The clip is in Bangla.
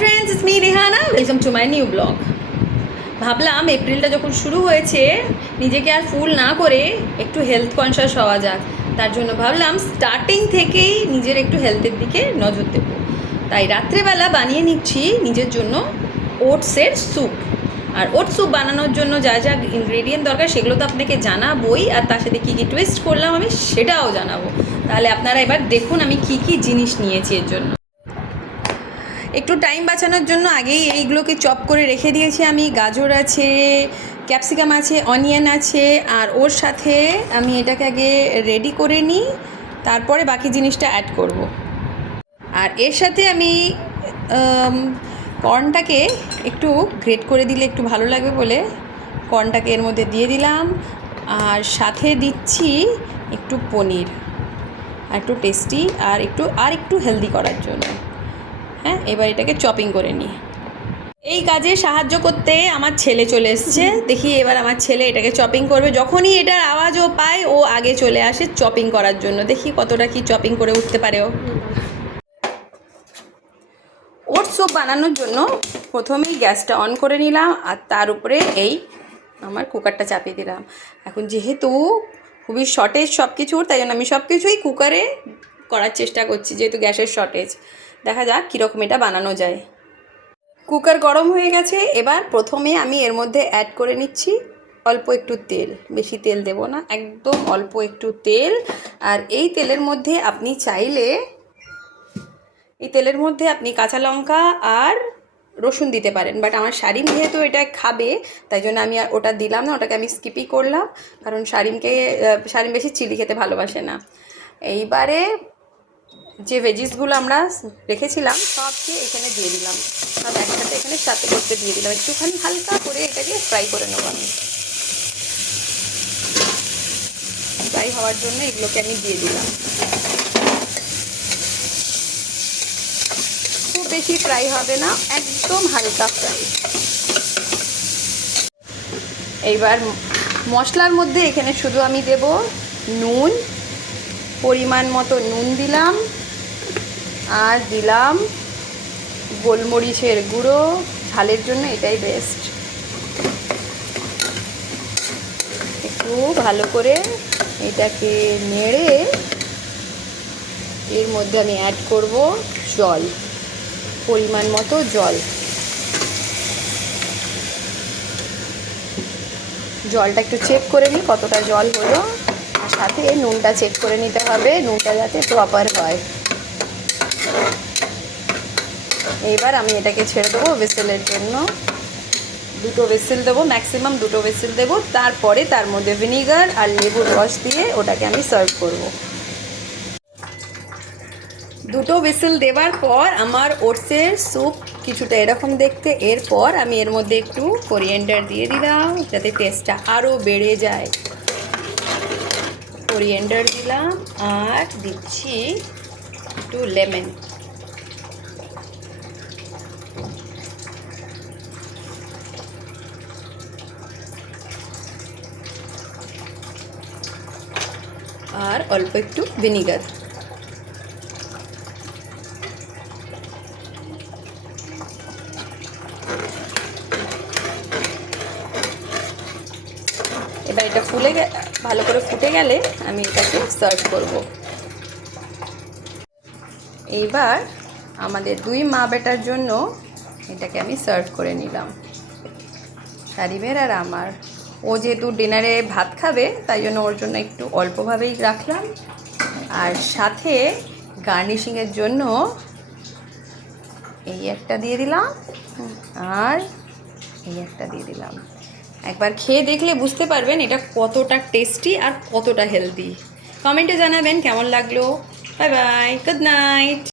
Friends, it's me Rehana. Welcome to my new blog. ভাবলাম এপ্রিলটা যখন শুরু হয়েছে নিজেকে আর ফুল না করে একটু হেলথ কনসিয়াস হওয়া যাক। তার জন্য ভাবলাম স্টার্টিং থেকেই নিজের একটু হেলথের দিকে নজর দেব। তাই রাত্রেবেলা বানিয়ে নিচ্ছি নিজের জন্য ওটসের স্যুপ। আর ওট স্যুপ বানানোর জন্য যা যা ইনগ্রেডিয়েন্ট দরকার সেগুলো তো আপনাকে জানাবোই, আর তার সাথে কী কী টুইস্ট করলাম আমি সেটাও জানাবো। তাহলে আপনারা এবার দেখুন আমি কী কী জিনিস নিয়েছি এর জন্য। একটু টাইম বাঁচানোর জন্য আগেই এইগুলোকে চপ করে রেখে দিয়েছি আমি। গাজর আছে, ক্যাপসিকাম আছে, অনিয়ন আছে, আর ওর সাথে আমি এটাকে আগে রেডি করে নিই, তারপরে বাকি জিনিসটা অ্যাড করব। আর এর সাথে আমি কর্নটাকে একটু গ্রেট করে দিলে একটু ভালো লাগবে বলে কর্নটাকে এর মধ্যে দিয়ে দিলাম। আর সাথে দিচ্ছি একটু পনির, আর একটু টেস্টি আর একটু হেলদি করার জন্য। হ্যাঁ, এবার এটাকে চপিং করে নিই। এই কাজে সাহায্য করতে আমার ছেলে চলে এসছে। দেখি এবার আমার ছেলে এটাকে চপিং করবে। যখনই এটার আওয়াজ ও পায় ও আগে চলে আসে চপিং করার জন্য। দেখি কতটা কি চপিং করে উঠতে পারে ও। ওট স্যুপ বানানোর জন্য প্রথমেই গ্যাসটা অন করে নিলাম, আর তার উপরে এই আমার কুকারটা চাপিয়ে দিলাম। এখন যেহেতু খুবই শর্টেজ সব কিছুর, তাই জন্য আমি সব কিছুই কুকারে করার চেষ্টা করছি, যেহেতু গ্যাসের শর্টেজ। দেখা যাক কীরকম এটা বানানো যায়। কুকার গরম হয়ে গেছে। এবার প্রথমে আমি এর মধ্যে অ্যাড করে নিচ্ছি অল্প একটু তেল। বেশি তেল দেব না, একদম অল্প একটু তেল। আর এই তেলের মধ্যে আপনি চাইলে কাঁচা লঙ্কা আর রসুন দিতে পারেন, বাট আমার শারিম যেহেতু এটা খাবে তাই জন্য আমি আর ওটা দিলাম না, ওটাকে আমি স্কিপই করলাম, কারণ শারিম বেশি চিলি খেতে ভালোবাসে না। এইবারে যে ভেজিসগুলো আমরা রেখেছিলাম সবকে এখানে দিয়ে দিলাম, সব একসাথে এখানে সাথে করতে দিয়ে দিলাম। একটুখানি হালকা করে এটাকে ফ্রাই করে নেব আমি। ফ্রাই হওয়ার জন্য এগুলোকে আমি দিয়ে দিলাম। খুব বেশি ফ্রাই হবে না, একদম হালকা ফ্রাই। এইবার মশলার মধ্যে এখানে শুধু আমি দেব নুন, পরিমাণ মতো নুন দিলাম, আর দিলাম গোলমরিচের গুঁড়ো। ঝালের জন্য এটাই বেস্ট। একটু ভালো করে এটাকে নেড়ে এর মধ্যে আমি অ্যাড করব জল, পরিমাণ মতো জল। জলটা একটু চেক করে নিই কতটা জল হলো, আর সাথে নুনটা চেক করে নিতে হবে, নুনটা যাতে প্রপার হয়। এইবার আমি এটাকে ছেড়ে দেবো হুইসেলের জন্য। দুটো হুইসেল দেবো, ম্যাক্সিমাম দুটো হুইসেল দেবো। তারপরে তার মধ্যে ভিনিগার আর লেবুর রস দিয়ে ওটাকে আমি সার্ভ করব। দুটো হুইসেল দেওয়ার পর আমার ওটসের স্যুপ কিছুটা এরকম দেখতে। এরপর আমি এর মধ্যে একটু কোরিয়েন্ডার দিয়ে দিলাম যাতে টেস্টটা আরও বেড়ে যায়। কোরিয়েন্ডার দিলাম, আর দিচ্ছি একটু লেমন। আর অল্প একটু ভিনিগার। এবার এটা ভালো করে ফুটে গেলে আমি এটাকে সার্ভ করব। এইবার আমাদের দুই মা বেটার জন্য এটাকে আমি সার্ভ করে নিলাম, শারিমের আর আমার। ও যেহেতু ডিনারে ভাত খাবে তাই জন্য ওর জন্য একটু অল্পভাবেই রাখলাম। আর সাথে গার্নিশিংয়ের জন্য এই একটা দিয়ে দিলাম, আর এই একটা দিয়ে দিলাম। একবার খেয়ে দেখলে বুঝতে পারবেন এটা কতটা টেস্টি আর কতটা হেলদি। কমেন্টে জানাবেন কেমন লাগলো। Bye bye, good night.